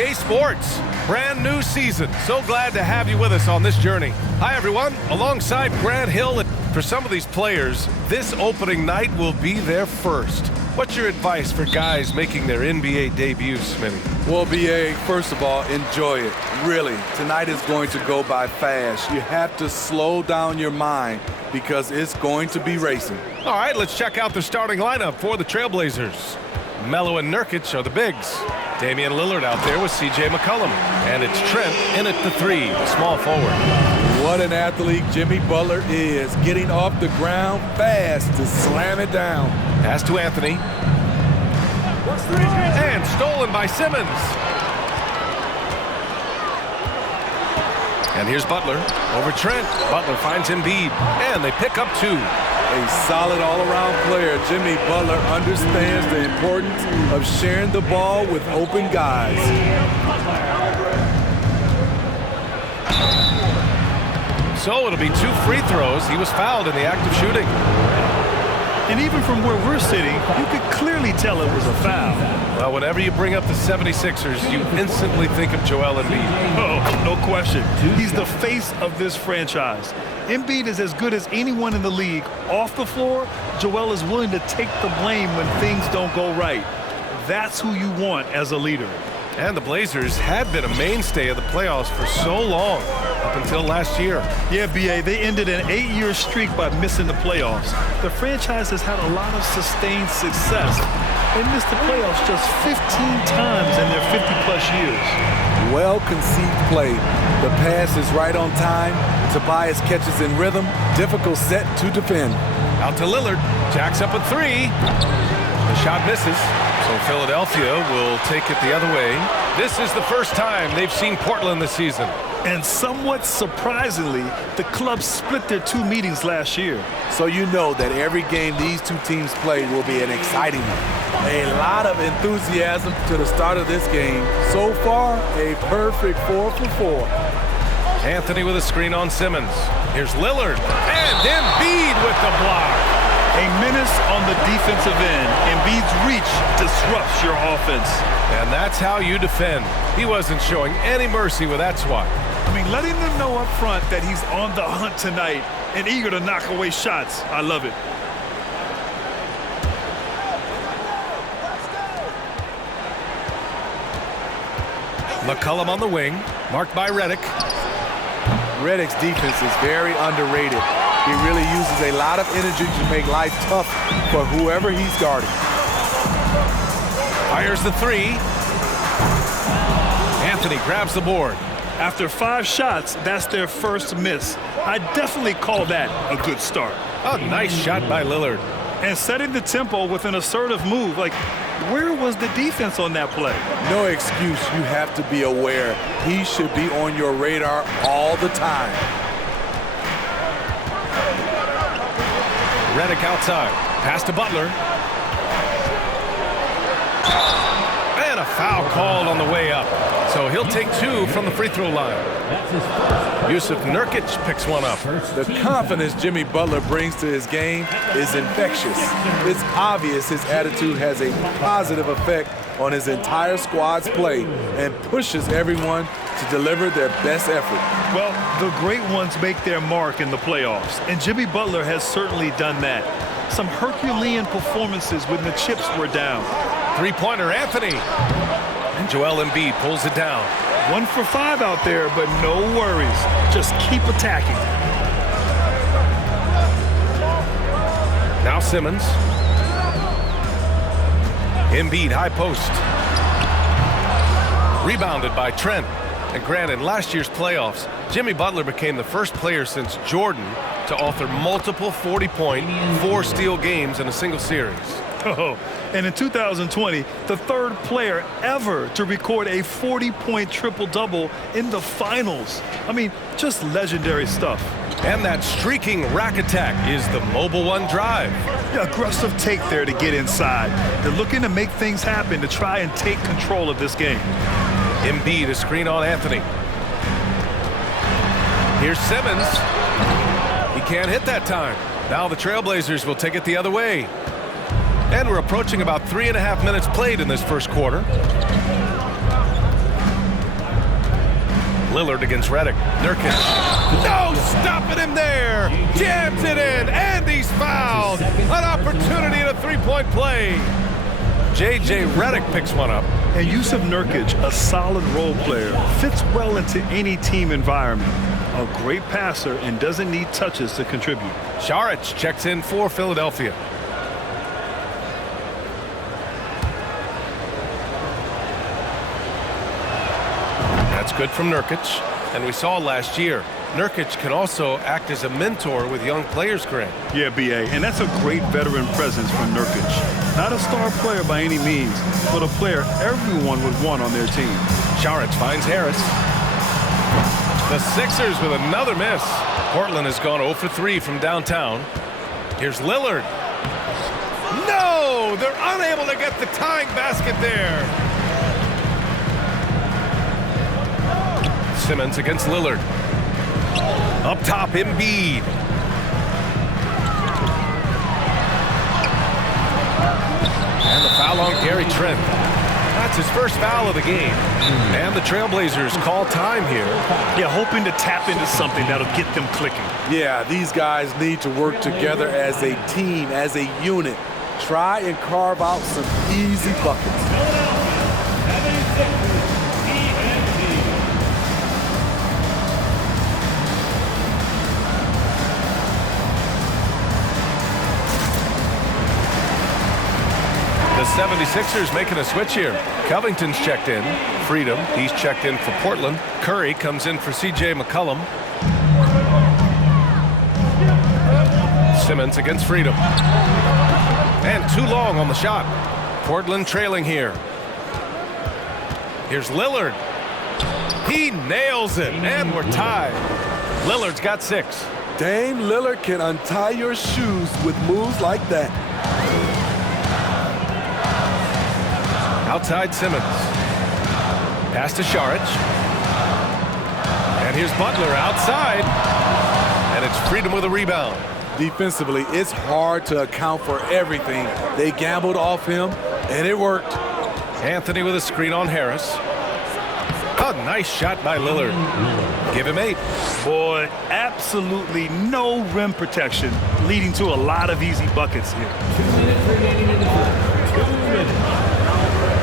2K Sports. Brand new season. So glad to have you with us on this journey. Hi, everyone. Alongside Grant Hill, for some of these players, this opening night will be their first. What's your advice for guys making their NBA debuts, Smitty? Well, BA, first of all, enjoy it. Really, tonight is going to go by fast. You have to slow down your mind because it's going to be racing. All right, let's check out the starting lineup for the Trailblazers. Melo and Nurkic are the bigs. Damian Lillard out there with C.J. McCollum. And it's Trent in at the three, the small forward. What an athlete Jimmy Butler is, getting off the ground fast to slam it down. Pass to Anthony. And stolen by Simmons. And here's Butler over Trent. Butler finds Embid, and they pick up two. A solid all-around player, Jimmy Butler understands the importance of sharing the ball with open guys. So it'll be two free throws. He was fouled in the act of shooting. And even from where we're sitting, you could clearly tell it was a foul. Well, whenever you bring up the 76ers, you instantly think of Joel Embid. Oh, no question. He's the face of this franchise. Embid is as good as anyone in the league. Off the floor, Joel is willing to take the blame when things don't go right. That's who you want as a leader. And the Blazers had been a mainstay of the playoffs for so long, up until last year. Yeah, B.A., they ended an 8-year streak by missing the playoffs. The franchise has had a lot of sustained success. They missed the playoffs just 15 times in their 50-plus years. Well-conceived play. The pass is right on time. Tobias catches in rhythm. Difficult set to defend. Out to Lillard. Jacks up a three. The shot misses. So Philadelphia will take it the other way. This is the first time they've seen Portland this season. And somewhat surprisingly, the club split their two meetings last year. So you know that every game these two teams play will be an exciting one. A lot of enthusiasm to the start of this game. So far, a perfect 4 for 4. Anthony with a screen on Simmons. Here's Lillard. And Embid with the block. A menace on the defensive end. Embid's reach disrupts your offense. And that's how you defend. He wasn't showing any mercy with that swat. I mean, letting them know up front that he's on the hunt tonight and eager to knock away shots. I love it. McCollum on the wing, marked by Redick. Redick's defense is very underrated. He really uses a lot of energy to make life tough for whoever he's guarding. Fires the three. Anthony grabs the board. After 5 shots, that's their first miss. I definitely call that a good start. A nice shot by Lillard. And setting the tempo with an assertive move. Like, where was the defense on that play? No excuse. You have to be aware. He should be on your radar all the time. Redick outside. Pass to Butler. And a foul called on the way up. So he'll take 2 from the free throw line. Yusuf Nurkic picks one up. The confidence Jimmy Butler brings to his game is infectious. It's obvious his attitude has a positive effect on his entire squad's play and pushes everyone to deliver their best effort. Well, the great ones make their mark in the playoffs, and Jimmy Butler has certainly done that. Some Herculean performances when the chips were down. Three-pointer, Anthony. And Joel Embid pulls it down. 1 for 5 out there, but no worries. Just keep attacking. Now Simmons. Embid, high post. Rebounded by Trent. And granted, last year's playoffs, Jimmy Butler became the first player since Jordan to author multiple 40-point, 4-steal games in a single series. Oh, and in 2020, the 3rd player ever to record a 40-point triple-double in the finals. I mean, just legendary stuff. And that streaking rack attack is the Mobile One drive. Yeah, aggressive take there to get inside. They're looking to make things happen to try and take control of this game. Embid, a screen on Anthony. Here's Simmons. He can't hit that time. Now the Trailblazers will take it the other way. And we're approaching about 3.5 minutes played in this first quarter. Lillard against Redick. Nurkic. No stopping him there. Jams it in, and he's fouled. An opportunity at a three-point play. J.J. Redick picks one up. And Yusuf Nurkic, a solid role player, fits well into any team environment. A great passer and doesn't need touches to contribute. Saric checks in for Philadelphia. That's good from Nurkic. And we saw last year, Nurkic can also act as a mentor with young players, Grant. Yeah, B.A., and that's a great veteran presence from Nurkic. Not a star player by any means, but a player everyone would want on their team. Saric finds Harris. The Sixers with another miss. Portland has gone 0 for 3 from downtown. Here's Lillard. No! They're unable to get the tying basket there. Simmons against Lillard. Up top, Embid. And the foul on Gary Trent. That's his first foul of the game. And the Trailblazers call time here. Yeah, hoping to tap into something that'll get them clicking. Yeah, these guys need to work together as a team, as a unit. Try and carve out some easy buckets. The 76ers making a switch here. Covington's checked in. Freedom, he's checked in for Portland. Curry comes in for C.J. McCollum. Simmons against Freedom. And too long on the shot. Portland trailing here. Here's Lillard. He nails it, and we're tied. Lillard's got 6. Dame Lillard can untie your shoes with moves like that. Outside Simmons. Pass to Saric. And here's Butler outside. And it's Freedom with a rebound. Defensively, it's hard to account for everything. They gambled off him, and it worked. Anthony with a screen on Harris. A nice shot by Lillard. Give him 8. Boy, absolutely no rim protection, leading to a lot of easy buckets here.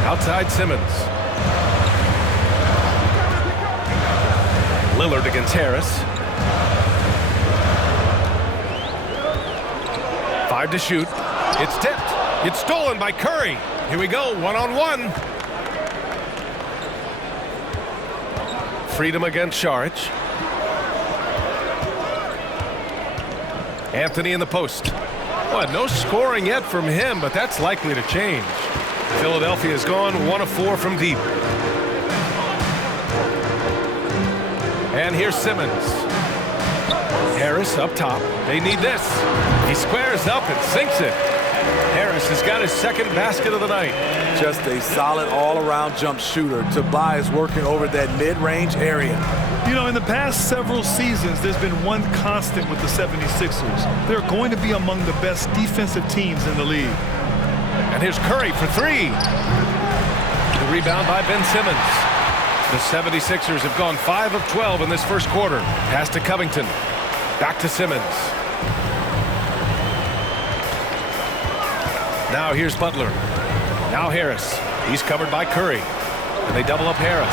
Outside Simmons. Lillard against Harris. 5 to shoot. It's tipped. It's stolen by Curry. Here we go, one-on-one. Freedom against Saric. Anthony in the post. Well, no scoring yet from him, but that's likely to change. Philadelphia has gone 1 of 4 from deep. And here's Simmons. Harris up top. They need this. He squares up and sinks it. Harris has got his second basket of the night. Just a solid all-around jump shooter. Tobias working over that mid-range area. You know, in the past several seasons, there's been one constant with the 76ers. They're going to be among the best defensive teams in the league. And here's Curry for 3. The rebound by Ben Simmons. The 76ers have gone 5 of 12 in this first quarter. Pass to Covington. Back to Simmons. Now here's Butler. Now Harris. He's covered by Curry. And they double up Harris.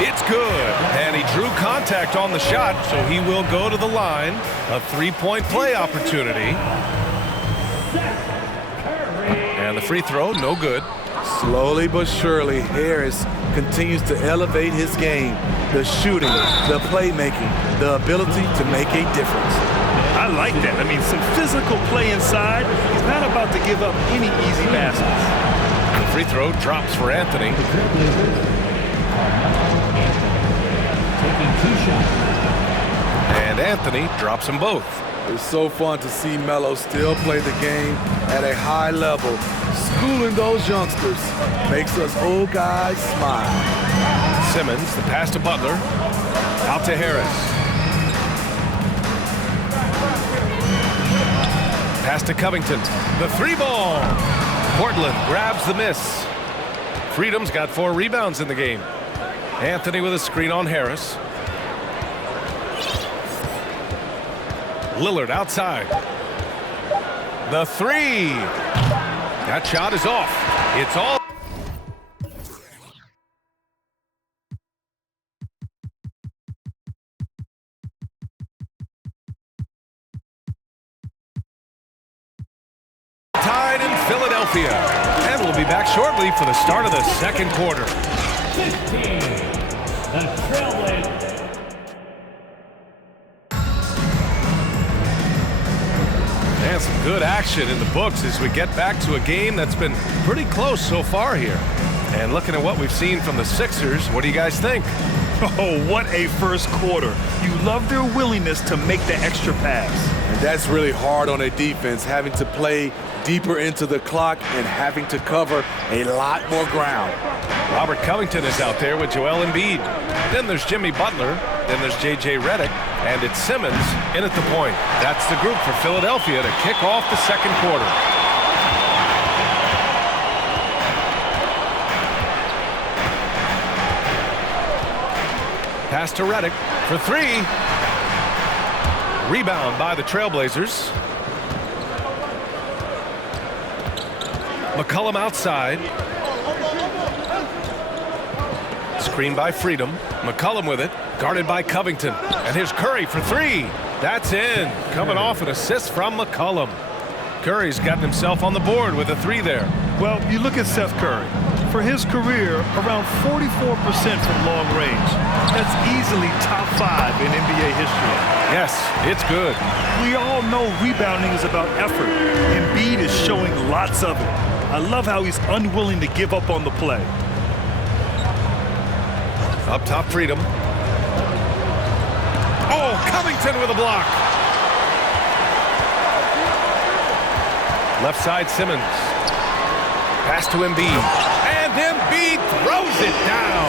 It's good. And he drew contact on the shot, so he will go to the line. A 3-point play opportunity. And the free throw, no good. Slowly but surely, Harris continues to elevate his game. The shooting, the playmaking, the ability to make a difference. I like that. I mean, some physical play inside. He's not about to give up any easy baskets. The free throw drops for Anthony. Taking 2 shots. And Anthony drops them both. It's so fun to see Melo still play the game at a high level. Schooling those youngsters makes us old guys smile. Simmons, the pass to Butler. Out to Harris. Pass to Covington. The 3-ball. Portland grabs the miss. Freedom's got 4 rebounds in the game. Anthony with a screen on Harris. Lillard outside. The three. That shot is off. It's all. Tied in Philadelphia. And we'll be back shortly for the start of the second quarter. 15. The Trailblazers. And some good action in the books as we get back to a game that's been pretty close so far here. And looking at what we've seen from the Sixers, what do you guys think? Oh, what a first quarter. You love their willingness to make the extra pass. And that's really hard on a defense, having to play deeper into the clock and having to cover a lot more ground. Robert Covington is out there with Joel Embid. Then there's Jimmy Butler. Then there's J.J. Redick. And it's Simmons in at the point. That's the group for Philadelphia to kick off the second quarter. Pass to Redick for three. Rebound by the Trailblazers. McCollum outside. Screen by Freedom. McCollum with it. Guarded by Covington. And here's Curry for three. That's in. Coming off an assist from McCollum. Curry's gotten himself on the board with a three there. Well, you look at Seth Curry. For his career, around 44% from long range. That's easily top 5 in NBA history. Yes, it's good. We all know rebounding is about effort. Embiid is showing lots of it. I love how he's unwilling to give up on the play. Up top, Freedom. Oh, Covington with a block. Left side, Simmons. Pass to Embiid. And Embiid throws it down.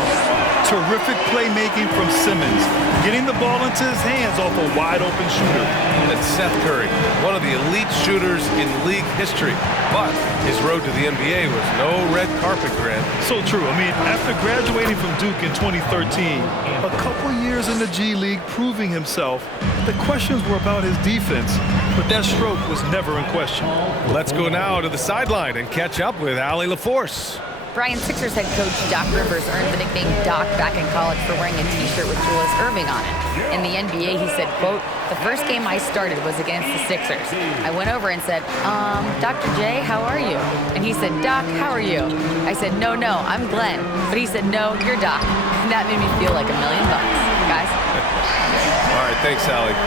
Terrific playmaking from Simmons, getting the ball into his hands off a wide-open shooter. And Seth Curry, one of the elite shooters in league history. But his road to the NBA was no red carpet, Grant. So true. I mean, after graduating from Duke in 2013, a couple years in the G League proving himself, the questions were about his defense, but that stroke was never in question. Let's go now to the sideline and catch up with Allie LaForce. Brian, Sixers head coach Doc Rivers earned the nickname Doc back in college for wearing a T-shirt with Julius Erving on it. In the NBA, he said, quote, "The first game I started was against the Sixers. I went over and said, Dr. J, how are you?" And he said, "Doc, how are you?" I said, no, I'm Glenn." But he said, "No, you're Doc." And that made me feel like $1 million, guys. All right, thanks, Allie.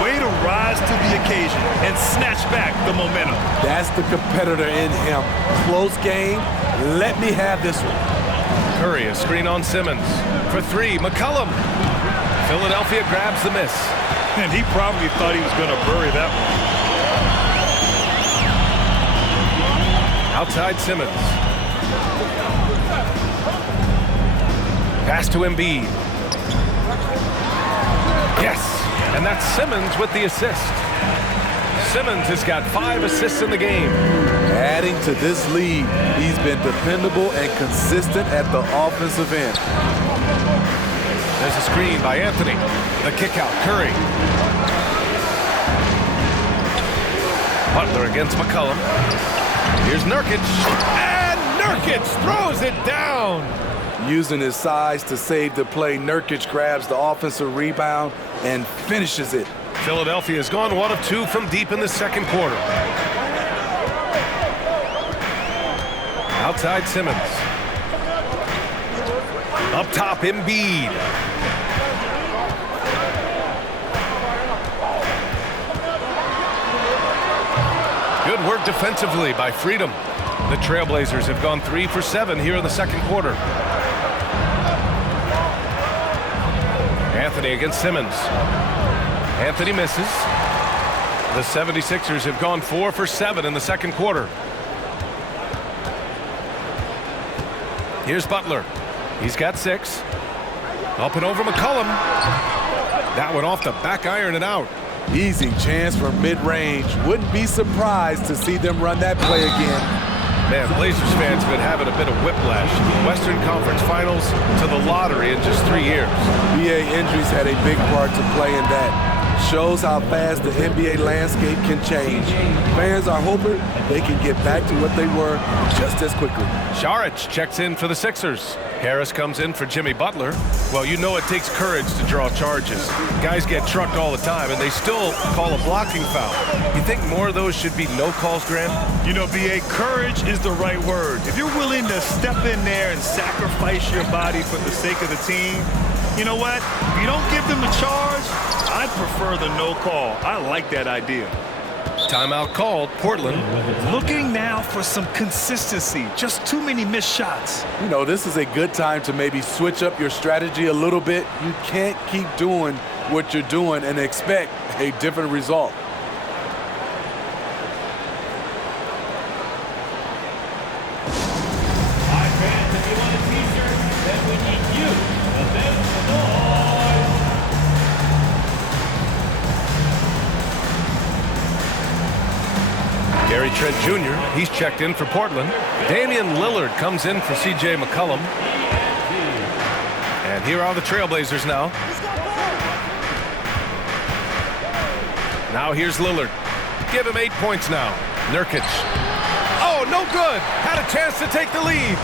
Way to rise to the occasion and snatch back the momentum. That's the competitor in him. Close game. Let me have this one. Curry, a screen on Simmons. For three, McCollum. Philadelphia grabs the miss. And he probably thought he was going to bury that one. Outside Simmons. Pass to Embiid. Yes, and that's Simmons with the assist. Simmons has got 5 assists in the game. Adding to this lead, he's been dependable and consistent at the offensive end. There's a screen by Anthony. The kick out, Curry. Butler against McCollum. Here's Nurkic. And Nurkic throws it down. Using his size to save the play, Nurkic grabs the offensive rebound and finishes it. Philadelphia has gone 1 of 2 from deep in the second quarter. Outside Simmons. Up top, Embiid. Good work defensively by Freedom. The Trailblazers have gone 3 for 7 here in the second quarter. Anthony against Simmons. Anthony misses. The 76ers have gone 4 for 7 in the second quarter. Here's Butler. He's got 6. Up and over McCollum. That one off the back iron and out. Easy chance from mid-range. Wouldn't be surprised to see them run that play again. Man, Blazers fans have been having a bit of whiplash. Western Conference Finals to the lottery in just 3 years. BA injuries had a big part to play in that. Shows how fast the NBA landscape can change. Fans are hoping they can get back to what they were just as quickly. Saric checks in for the Sixers. Harris comes in for Jimmy Butler. Well, you know it takes courage to draw charges. Guys get trucked all the time, and they still call a blocking foul. You think more of those should be no calls, Grant? You know, BA, courage is the right word. If you're willing to step in there and sacrifice your body for the sake of the team, you know what? If you don't give them a charge, I'd prefer the no call. I like that idea. Timeout called. Portland looking now for some consistency. Just too many missed shots. You know, this is a good time to maybe switch up your strategy a little bit. You can't keep doing what you're doing and expect a different result. Gary Trent Jr., he's checked in for Portland. Damian Lillard comes in for C.J. McCollum. And here are the Trailblazers now. Now here's Lillard. Give him 8 points now. Nurkic. Oh, no good. Had a chance to take the lead.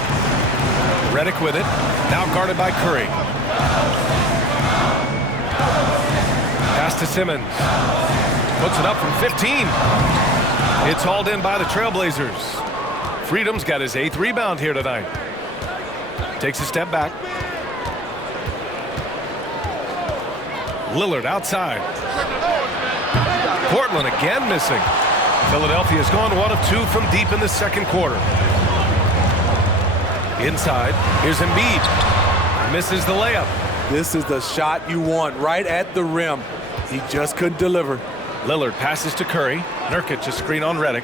Redick with it. Now guarded by Curry. Pass to Simmons. Puts it up from 15. It's hauled in by the Trailblazers. Freedom's got his 8th rebound here tonight. Takes a step back. Lillard outside. Portland again missing. Philadelphia's gone 1 of 2 from deep in the second quarter. Inside, here's Embid. Misses the layup. This is the shot you want right at the rim. He just couldn't deliver. Lillard passes to Curry. Nurkic a screen on Redick.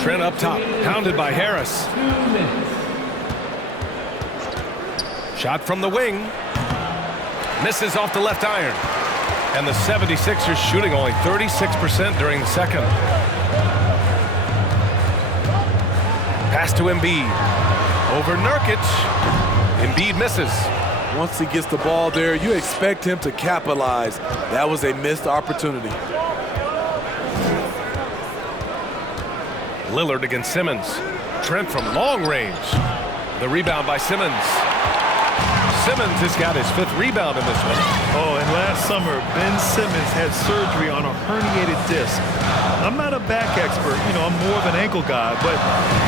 Trent up top, pounded by Harris. Shot from the wing. Misses off the left iron. And the 76ers shooting only 36% during the second. Pass to Embiid. Over Nurkic. Embiid misses. Once he gets the ball there, you expect him to capitalize. That was a missed opportunity. Lillard against Simmons. Trent from long range. The rebound by Simmons. Simmons has got his 5th rebound in this one. Oh, and last summer, Ben Simmons had surgery on a herniated disc. I'm not a back expert, you know, I'm more of an ankle guy, but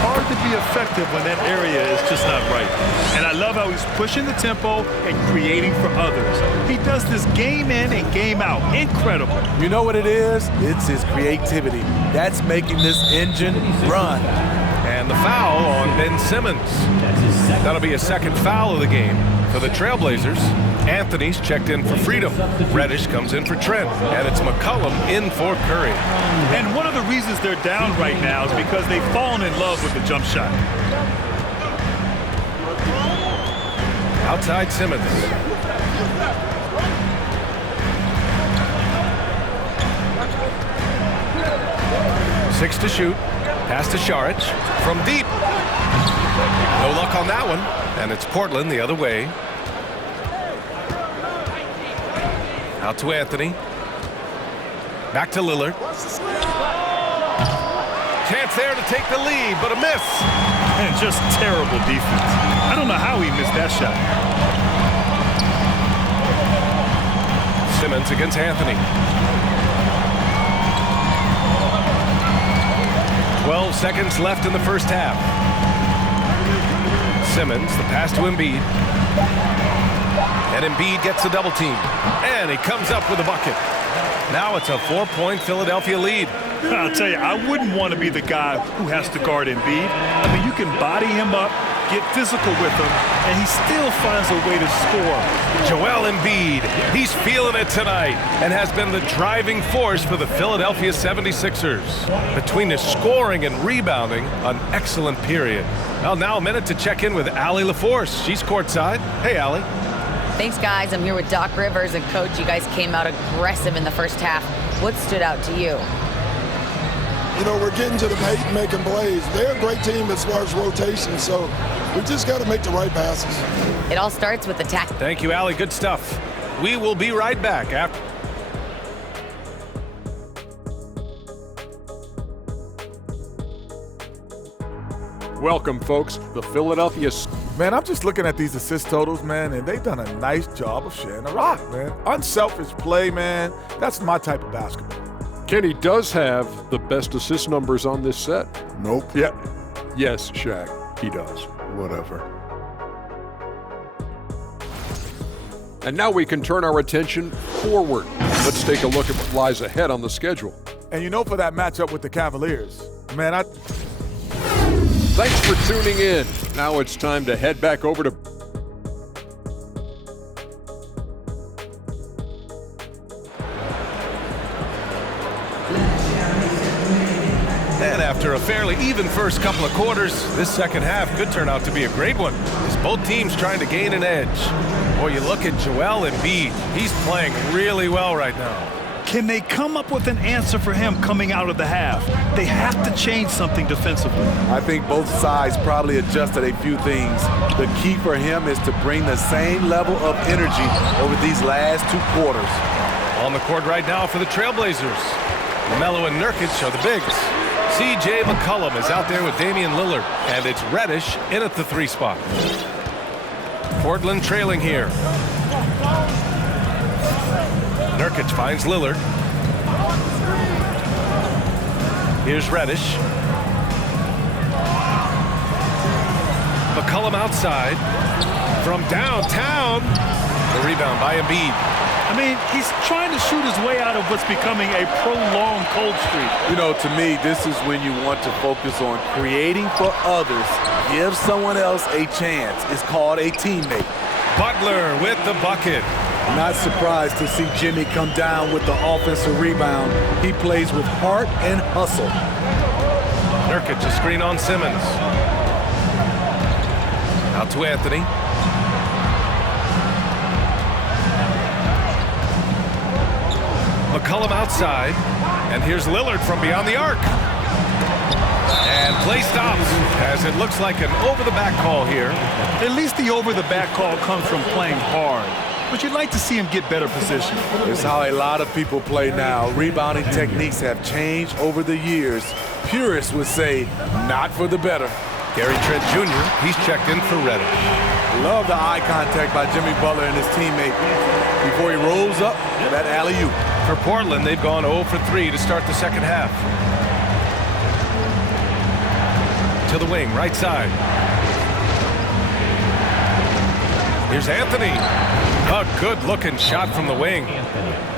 hard to be effective when that area is just not right. And I love how he's pushing the tempo and creating for others. He does this game in and game out. Incredible. You know what it is? It's his creativity. That's making this engine run. And the foul on Ben Simmons. That'll be a 2nd foul of the game for the Trailblazers. Anthony's checked in for Freedom. Reddish comes in for Trent. And it's McCollum in for Curry. And one of the reasons they're down right now is because they've fallen in love with the jump shot. Outside Simmons. Six to shoot. Pass to Saric from deep. No luck on that one. And it's Portland the other way. Out to Anthony. Back to Lillard. Chance there to take the lead, but a miss. And just terrible defense. I don't know how he missed that shot. Simmons against Anthony. 12 seconds left in the first half. Simmons, the pass to Embiid. And Embiid gets a double team. And he comes up with a bucket. Now it's a 4-point Philadelphia lead. I'll tell you, I wouldn't want to be the guy who has to guard Embiid. I mean, you can body him up, get physical with him, and he still finds a way to score. Joel Embiid, he's feeling it tonight and has been the driving force for the Philadelphia 76ers. Between his scoring and rebounding, an excellent period. Well, now a minute to check in with Allie LaForce. She's courtside. Hey, Allie. Thanks, guys. I'm here with Doc Rivers and Coach. You guys came out aggressive in the first half. What stood out to you? you know, we're getting to the paint making plays. They're a great team as far as rotation, so we just got to make the right passes. It all starts with the tackle. Thank you, Allie. Good stuff. We will be right back after. Welcome, folks. The Philadelphia. Man, I'm just looking at these assist totals, man, and they've done a nice job of sharing the rock, man. Unselfish play, man. That's my type of basketball. Kenny does have the best assist numbers on this set. Nope. Yeah. Yes, Shaq. He does. Whatever. And now we can turn our attention forward. Let's take a look at what lies ahead on the schedule. And you know, for that matchup with the Cavaliers, man, Thanks for tuning in. Now it's time to head back over to And after a fairly even first couple of quarters, this second half could turn out to be a great one, as both teams trying to gain an edge. Boy, you look at Joel Embid. He's playing really well right now. Can they come up with an answer for him coming out of the half? They have to change something defensively. I think both sides probably adjusted a few things. The key for him is to bring the same level of energy over these last 2 quarters. On the court right now for the Trailblazers. Melo and Nurkic are the bigs. C.J. McCollum is out there with Damian Lillard, and it's Reddish in at the 3 spot. Portland trailing here. Nurkic finds Lillard. Here's Reddish. McCollum outside. From downtown. The rebound by Embid. I mean, he's trying to shoot his way out of what's becoming a prolonged cold streak. You know, to me, this is when you want to focus on creating for others. Give someone else a chance. It's called a teammate. Butler with the bucket. Not surprised to see Jimmy come down with the offensive rebound. He plays with heart and hustle. Nurkic, a screen on Simmons. Out to Anthony. McCollum outside, and here's Lillard from beyond the arc. And play stops, as it looks like an over-the-back call here. At least the over-the-back call comes from playing hard. But you'd like to see him get better position. It's how a lot of people play now. Rebounding techniques have changed over the years. Purists would say, not for the better. Gary Trent Jr., he's checked in for Reddish. Love the eye contact by Jimmy Butler and his teammate before he rolls up for that alley-oop. For Portland, they've gone 0 for 3 to start the second half. To the wing, right side. Here's Anthony. A good-looking shot from the wing.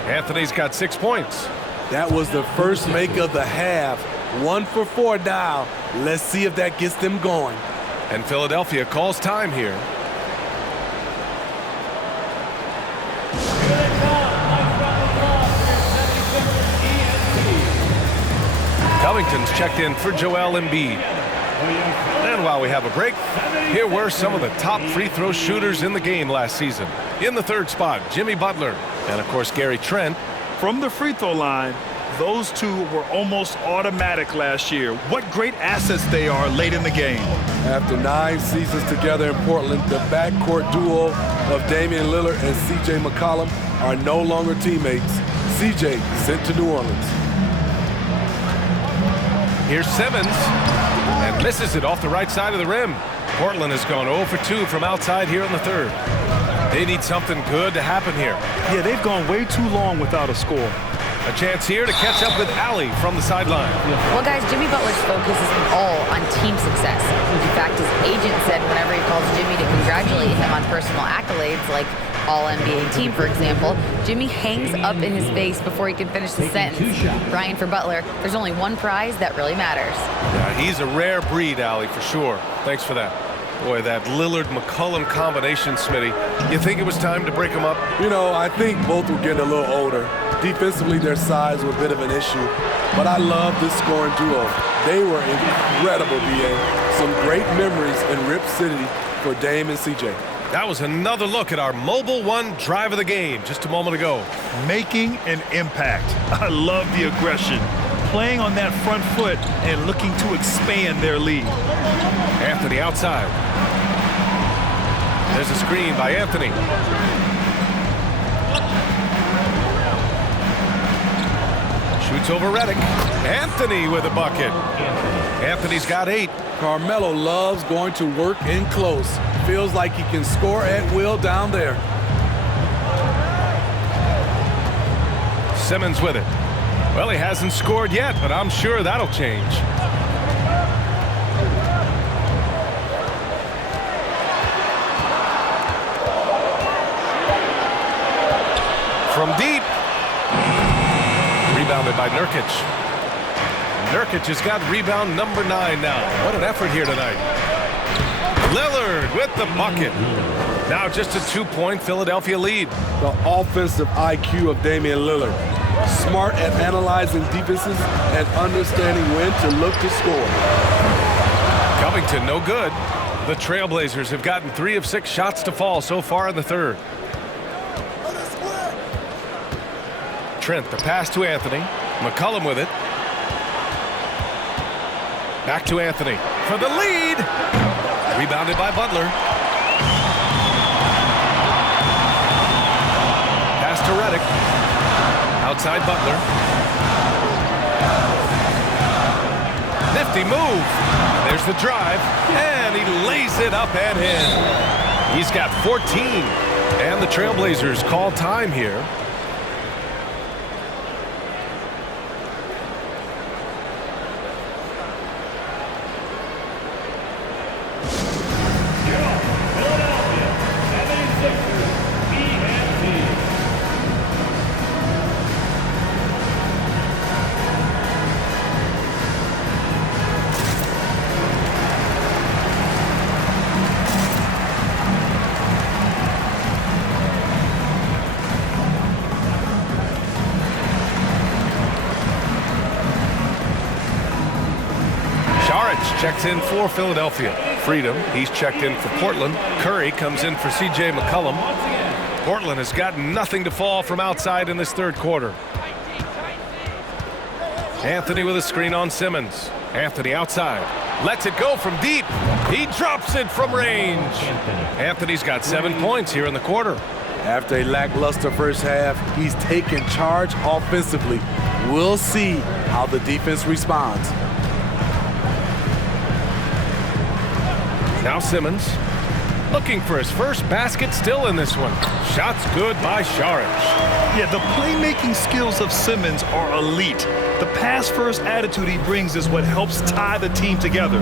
Anthony's got 6 points. That was the first make of the half. 1 for 4 now. Let's see if that gets them going. And Philadelphia calls time here. Covington's checked in for Joel Embid. And while we have a break, here were some of the top free throw shooters in the game last season. In the 3rd spot, Jimmy Butler, and of course Gary Trent. From the free throw line, those two were almost automatic last year. What great assets they are late in the game. After 9 seasons together in Portland, the backcourt duo of Damian Lillard and C.J. McCollum are no longer teammates. C.J. sent to New Orleans. Here's Simmons, and misses it off the right side of the rim. Portland has gone 0 for 2 from outside here in the 3rd. They need something good to happen here. Yeah, they've gone way too long without a score. A chance here to catch up with Allie from the sideline. Well, guys, Jimmy Butler's focus is all on team success. In fact, his agent said whenever he calls Jimmy to congratulate him on personal accolades, like All-NBA team, for example, Jimmy hangs up in his face before he can finish the sentence. Brian, for Butler, there's only one prize that really matters. Yeah, he's a rare breed, Allie, for sure. Thanks for that. Boy, that Lillard-McCollum combination, Smitty. You think it was time to break them up? You know, I think both were getting a little older. Defensively, their size was a bit of an issue. But I love this scoring duo. They were incredible, BA. Some great memories in Rip City for Dame and CJ. That was another look at our Mobile One drive of the game just a moment ago. Making an impact. I love the aggression. playing on that front foot and looking to expand their lead. Anthony outside. There's a screen by Anthony. Shoots over Redick. Anthony with a bucket. Anthony's got 8. Carmelo loves going to work in close. Feels like he can score at will down there. Simmons with it. Well, he hasn't scored yet, but I'm sure that'll change. From deep. Rebounded by Nurkic. Nurkic has got rebound number 9 now. What an effort here tonight. Lillard with the bucket. Now just a 2-point Philadelphia lead. The offensive IQ of Damian Lillard. Smart at analyzing defenses and understanding when to look to score. Covington, no good. The Trailblazers have gotten 3 of 6 shots to fall so far in the third. Trent, the pass to Anthony. McCollum with it. Back to Anthony for the lead. Rebounded by Butler. Pass to Redick. Outside Butler. Nifty move. There's the drive. And he lays it up and in. He's got 14. And the Trailblazers call time here. Checks in for Philadelphia. Freedom, he's checked in for Portland. Curry comes in for C.J. McCollum. Portland has gotten nothing to fall from outside in this third quarter. Anthony with a screen on Simmons. Anthony outside. Lets it go from deep. He drops it from range. Anthony's got 7 points here in the quarter. After a lackluster first half, he's taken charge offensively. We'll see how the defense responds. Now Simmons looking for his first basket, still in this one. Shots good by Saric. Yeah, the playmaking skills of Simmons are elite. The pass-first attitude he brings is what helps tie the team together.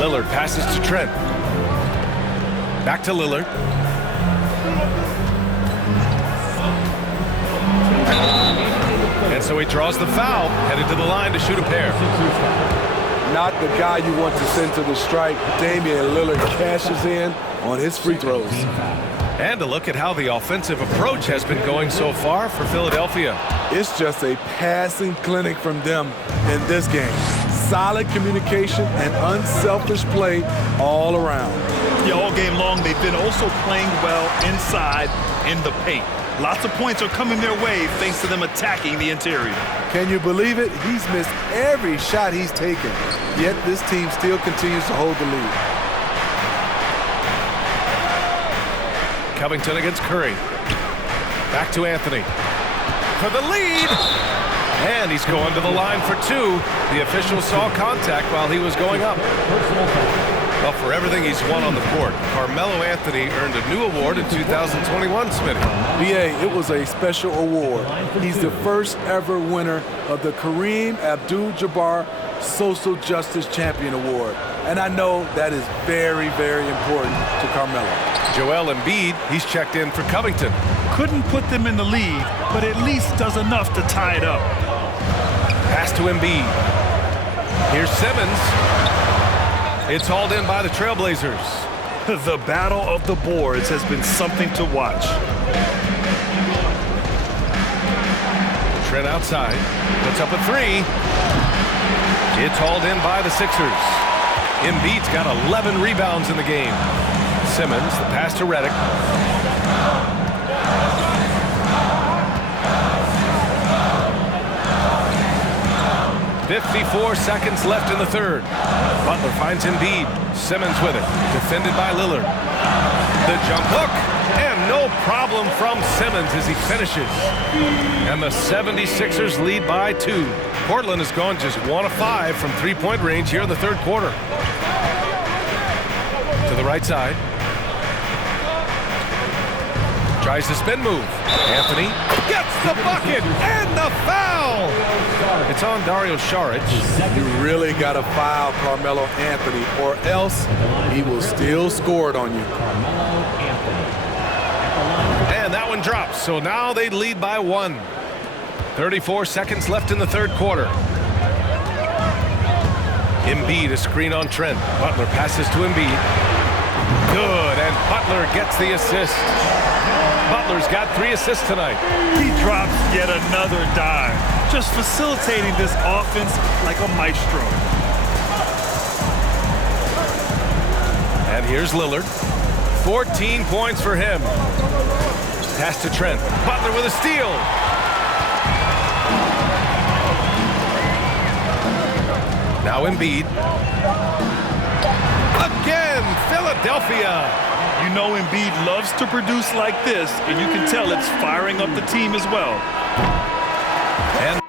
Lillard passes to Trent. Back to Lillard. And so he draws the foul, headed to the line to shoot a pair. Not the guy you want to send to the strike. Damian Lillard cashes in on his free throws. And a look at how the offensive approach has been going so far for Philadelphia. It's just a passing clinic from them in this game. Solid communication and unselfish play all around. Yeah, all game long, they've been also playing well inside in the paint. Lots of points are coming their way thanks to them attacking the interior. Can you believe it? He's missed every shot he's taken, yet this team still continues to hold the lead. Covington against Curry. Back to Anthony for the lead. And he's going to the line for 2. The official saw contact while he was going up. Well, for everything he's won on the court, Carmelo Anthony earned a new award in 2021, Smitty. B.A., it was a special award. He's the first ever winner of the Kareem Abdul-Jabbar Social Justice Champion Award. And I know that is very, very important to Carmelo. Joel Embid, he's checked in for Covington. Couldn't put them in the lead, but at least does enough to tie it up. Pass to Embid. Here's Simmons. It's hauled in by the Trailblazers. The battle of the boards has been something to watch. Trent outside, puts up a 3. It's hauled in by the Sixers. Embiid's got 11 rebounds in the game. Simmons, the pass to Redick. 54 seconds left in the third. Butler finds Embid. Simmons with it. Defended by Lillard. The jump hook. And no problem from Simmons as he finishes. And the 76ers lead by 2. Portland has gone just 1 of 5 from three-point range here in the third quarter. To the right side. Tries the spin move. Anthony gets the bucket and the foul. It's on Dario Saric. You really got to foul Carmelo Anthony, or else he will still score it on you. And that one drops, so now they lead by 1. 34 seconds left in the third quarter. Embid, a screen on Trent. Butler passes to Embid. Good, and Butler gets the assist. Butler's got 3 assists tonight. He drops yet another dime, just facilitating this offense like a maestro. And here's Lillard. 14 points for him. Pass to Trent. Butler with a steal. Now Embid. Again, Philadelphia. You know Embiid loves to produce like this, and you can tell it's firing up the team as well. And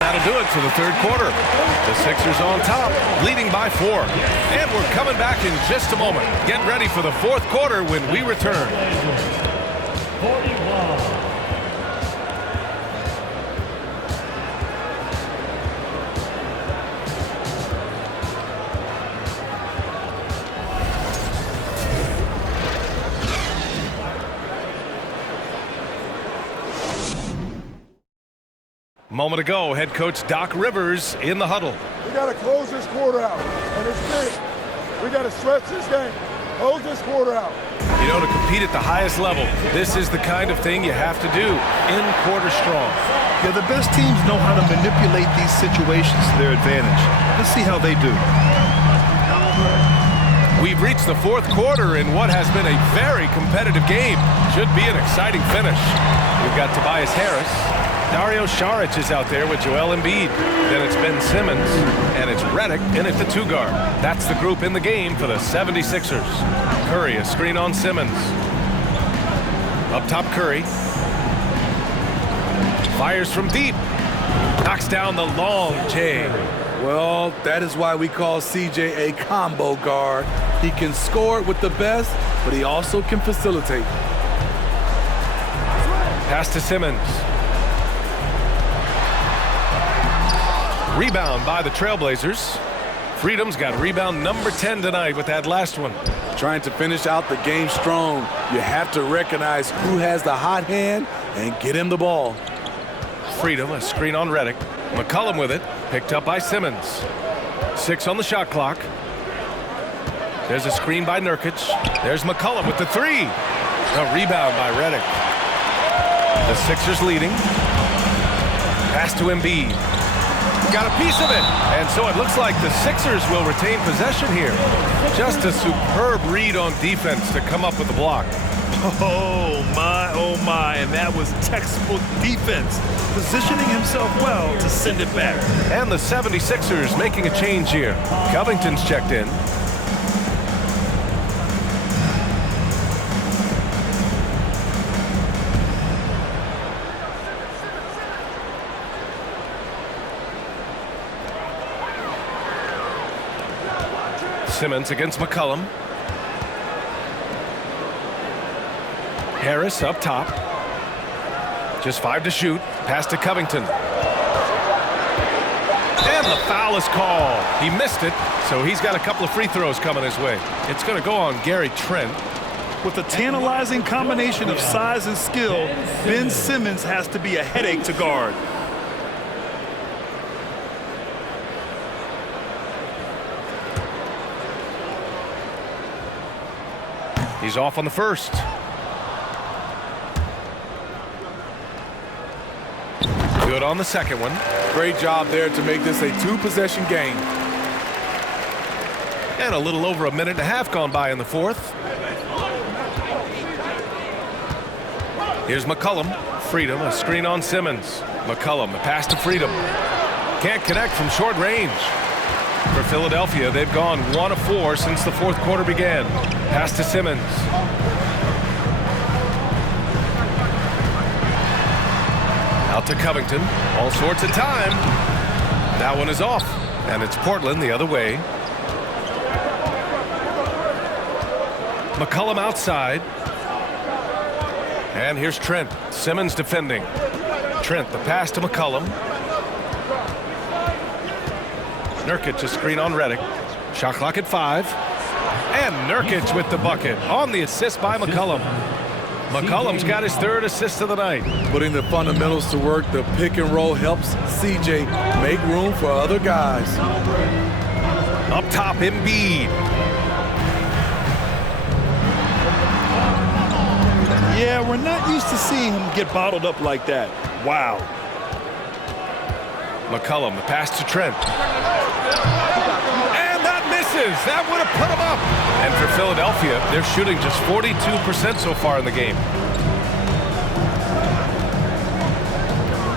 that'll do it for the third quarter. The Sixers on top, leading by 4. And we're coming back in just a moment. Get ready for the fourth quarter when we return. 41. Moment ago, head coach Doc Rivers in the huddle. We got to close this quarter out, and it's big. We got to stretch this game. Close this quarter out. You know, to compete at the highest level, this is the kind of thing you have to do in quarter strong. Yeah, the best teams know how to manipulate these situations to their advantage. Let's see how they do. We've reached the fourth quarter in what has been a very competitive game. Should be an exciting finish. We've got Tobias Harris. Dario Saric is out there with Joel Embid. Then it's Ben Simmons, and it's Redick in at the 2 guard. That's the group in the game for the 76ers. Curry, a screen on Simmons. Up top, Curry. Fires from deep. Knocks down the long J. Well, that is why we call CJ a combo guard. He can score with the best, but he also can facilitate. Pass to Simmons. Rebound by the Trailblazers. Freedom's got rebound number 10 tonight with that last one. Trying to finish out the game strong, you have to recognize who has the hot hand and get him the ball. Freedom, a screen on Redick. McCollum with it, picked up by Simmons. 6 on the shot clock. There's a screen by Nurkic. There's McCollum with the 3. A rebound by Redick. The Sixers leading. Pass to Embid. Got a piece of it, and so it looks like the Sixers will retain possession here. Just a superb read on defense to come up with the block. Oh my, and that was textbook defense, positioning himself well to send it back. And the 76ers making a change here. Covington's checked in. Simmons against McCollum. Harris up top. Just 5 to shoot. Pass to Covington. And the foul is called. He missed it, so he's got a couple of free throws coming his way. It's going to go on Gary Trent. With a tantalizing combination of size and skill, Ben Simmons has to be a headache to guard. He's off on the first. Good on the second one. Great job there to make this a 2-possession game. And a little over a minute and a half gone by in the fourth. Here's McCollum. Freedom, a screen on Simmons. McCollum, the pass to Freedom. Can't connect from short range. For Philadelphia, they've gone 1 of 4 since the fourth quarter began. Pass to Simmons. Out to Covington. All sorts of time. That one is off. And it's Portland the other way. McCollum outside. And here's Trent. Simmons defending. Trent, the pass to McCollum. Nurkic, a screen on Redick. Shot clock at 5. And Nurkic with the bucket on the assist by McCollum. McCollum's got his 3rd assist of the night. Putting the fundamentals to work, the pick and roll helps CJ make room for other guys. Up top, Embid. Yeah, we're not used to seeing him get bottled up like that. Wow. McCollum, the pass to Trent. And that misses. That would have put him up. And for Philadelphia, they're shooting just 42% so far in the game.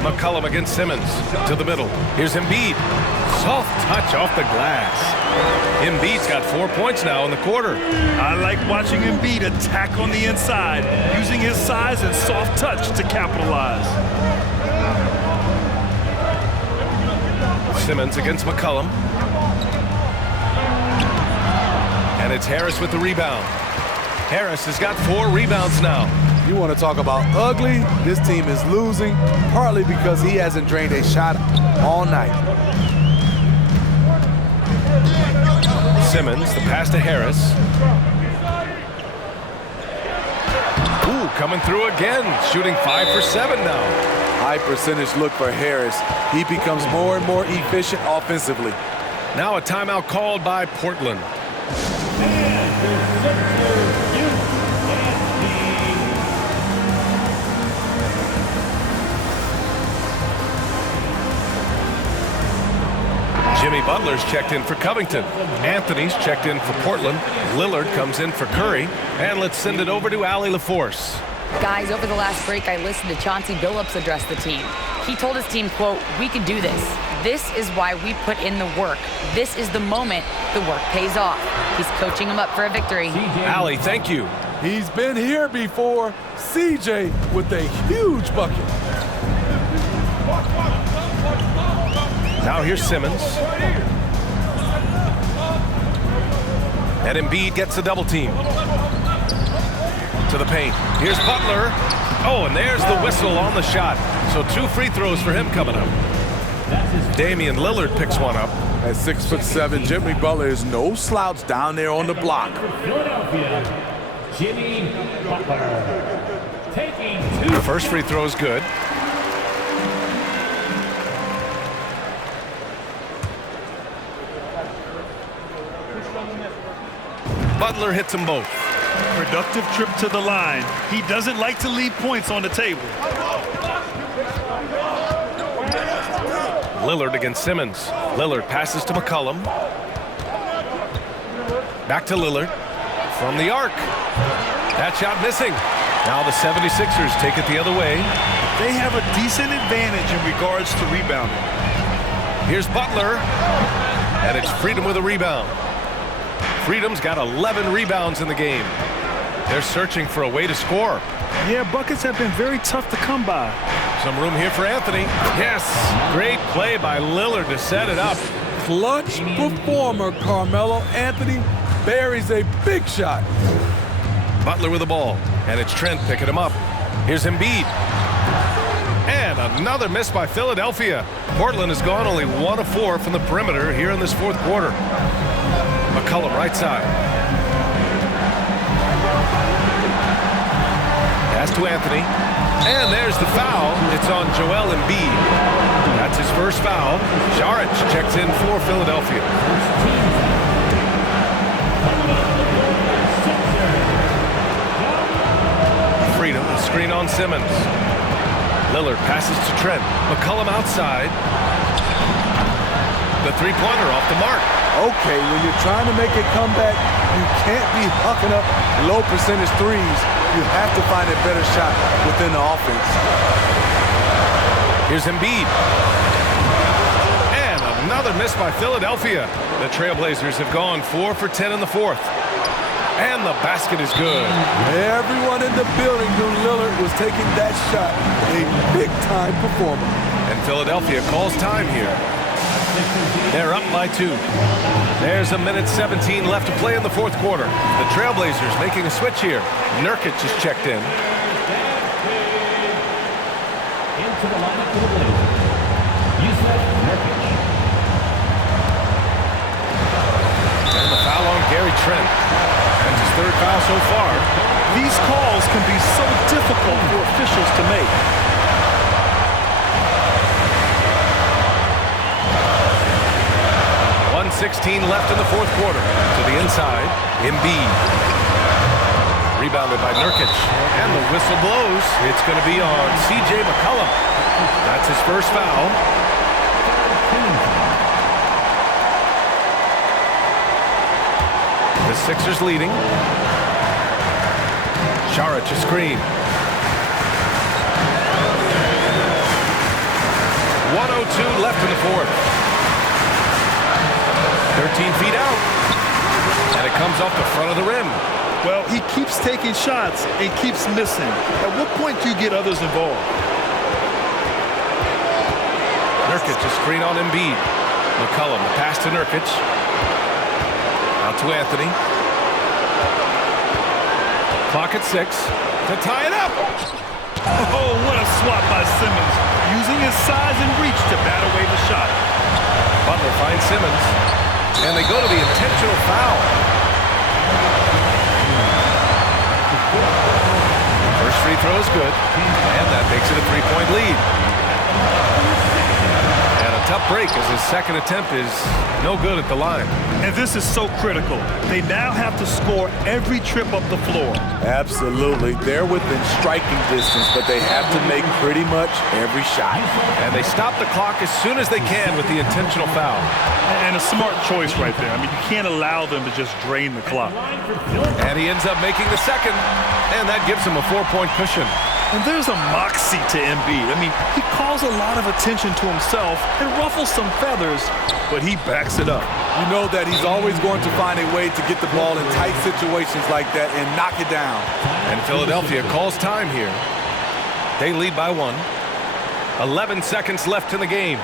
McCollum against Simmons to the middle. Here's Embid. Soft touch off the glass. Embiid's got 4 points now in the quarter. I like watching Embid attack on the inside, using his size and soft touch to capitalize. Simmons against McCollum. And it's Harris with the rebound. Harris has got 4 rebounds now. You want to talk about ugly? This team is losing, partly because he hasn't drained a shot all night. Simmons, the pass to Harris. Ooh, coming through again, shooting 5 for 7 now. High percentage look for Harris. He becomes more and more efficient offensively. Now a timeout called by Portland. Jimmy Butler's checked in for Covington. Anthony's checked in for Portland. Lillard comes in for Curry. And let's send it over to Allie LaForce. Guys, over the last break, I listened to Chauncey Billups address the team. He told his team, quote, "We can do this. This is why we put in the work. This is the moment the work pays off." He's coaching them up for a victory. Allie, thank you. He's been here before. CJ with a huge bucket. Now here's Simmons. And Embid gets the double team. To the paint. Here's Butler. Oh, and there's the whistle on the shot. So 2 free throws for him coming up. Damian Lillard picks one up. At 6'7", Jimmy Butler is no slouch down there on the block. Philadelphia, Jimmy Butler. Taking 2. The first free throw is good. Butler hits them both. Productive trip to the line. He doesn't like to leave points on the table. Lillard against Simmons. Lillard passes to McCollum. Back to Lillard. From the arc. That shot missing. Now the 76ers take it the other way. They have a decent advantage in regards to rebounding. Here's Butler. And it's Freedom with a rebound. Freedom's got 11 rebounds in the game. They're searching for a way to score. Yeah, buckets have been very tough to come by. Some room here for Anthony. Yes, great play by Lillard to set it up. Clutch performer Carmelo Anthony buries a big shot. Butler with the ball, and it's Trent picking him up. Here's Embid. And another miss by Philadelphia. Portland has gone only 1 of 4 from the perimeter here in this fourth quarter. McCollum right side. Pass to Anthony. And there's the foul. It's on Joel Embid. That's his first foul. Saric checks in for Philadelphia. Freedom, screen on Simmons. Lillard passes to Trent. McCollum outside. The three-pointer off the mark. Okay, when you're trying to make a comeback, you can't be hucking up low percentage threes. You have to find a better shot within the offense. Here's Embid. And another miss by Philadelphia. The Trailblazers have gone 4 for 10 in the fourth. And the basket is good. Everyone in the building knew Lillard was taking that shot. A big-time performer. And Philadelphia calls time here. They're up by 2. There's 1:17 left to play in the fourth quarter. The Trailblazers making a switch here. Nurkic is checked in. Into the lineup for the Blazers. Nurkic. And the foul on Gary Trent. And his third foul so far. These calls can be so difficult for officials to make. 1:16 left in the fourth quarter. To the inside, Embid. Rebounded by Nurkic. And the whistle blows. It's going to be on C.J. McCollum. That's his first foul. The Sixers leading. Saric a screen. 1:02 left in the fourth. 13 feet out. And it comes off the front of the rim. Well, he keeps taking shots and keeps missing. At what point do you get others involved? Nurkic a screen on Embid. McCollum, the pass to Nurkic. Out to Anthony. Clock at 6 to tie it up. Oh, what a swat by Simmons, using his size and reach to bat away the shot. Butler finds Simmons, and they go to the intentional foul. First free throw is good, and that makes it a 3-point lead. And a tough break as his second attempt is no good at the line. And this is so critical. They now have to score every trip up the floor. Absolutely. They're within striking distance, but they have to make pretty much every shot. And they stop the clock as soon as they can with the intentional foul. And a smart choice right there. I mean, you can't allow them to just drain the clock. And he ends up making the second, and that gives him a 4-point cushion. And there's a moxie to Embid. I mean, he calls a lot of attention to himself and ruffles some feathers, but he backs it up. You know that he's always going to find a way to get the ball in tight situations like that and knock it down. And Philadelphia calls time here. They lead by 1. 11 seconds left in the game.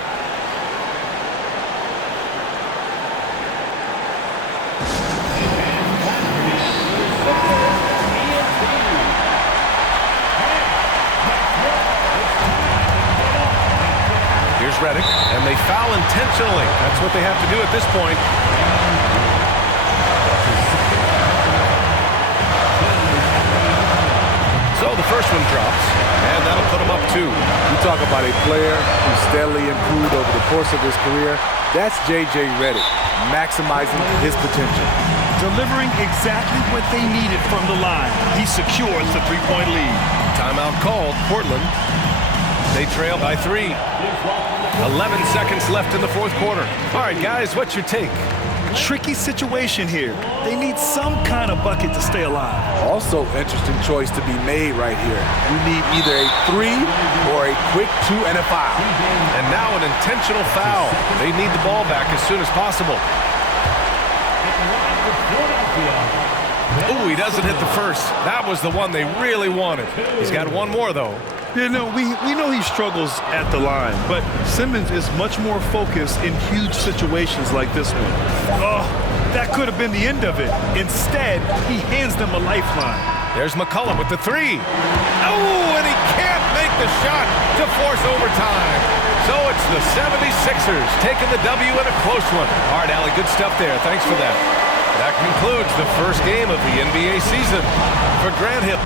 Here's Redick, and they foul intentionally. That's what they have to do at this point. So the first one drops, and that'll put him up 2. You talk about a player who steadily improved over the course of his career. That's J.J. Redick, maximizing his potential. Delivering exactly what they needed from the line. He secures the 3-point lead. Timeout called, Portland. They trail by 3. 11 seconds left in the fourth quarter. All right, guys, what's your take? Tricky situation here. They need some kind of bucket to stay alive. Also, interesting choice to be made right here. You need either a 3 or a quick 2 and a foul. And now an intentional foul. They need the ball back as soon as possible. Ooh, he doesn't hit the first. That was the one they really wanted. He's got one more, though. You know, we know he struggles at the line, but Simmons is much more focused in huge situations like this one. Oh, that could have been the end of it. Instead, he hands them a lifeline. There's McCollum with the 3. Oh, and he can't make the shot to force overtime. So it's the 76ers taking the W in a close one. All right, Allie, good stuff there. Thanks for that. That concludes the first game of the NBA season. For Grant Hill.